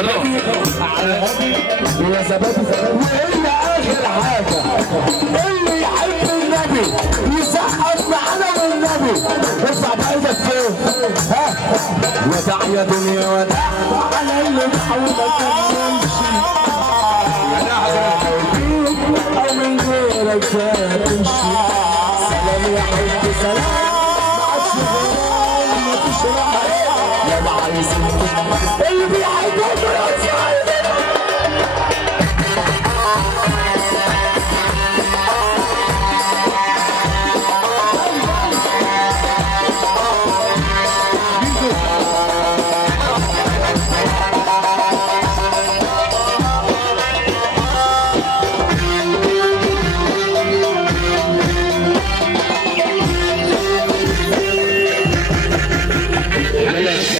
زمان يا زبادي وهي اخر حاجه اللي يحب النبي يسقف معانا والنبي. ارفع بقى ايدك فين؟ ها وداع يا دنيا وداع على اللي بحولك.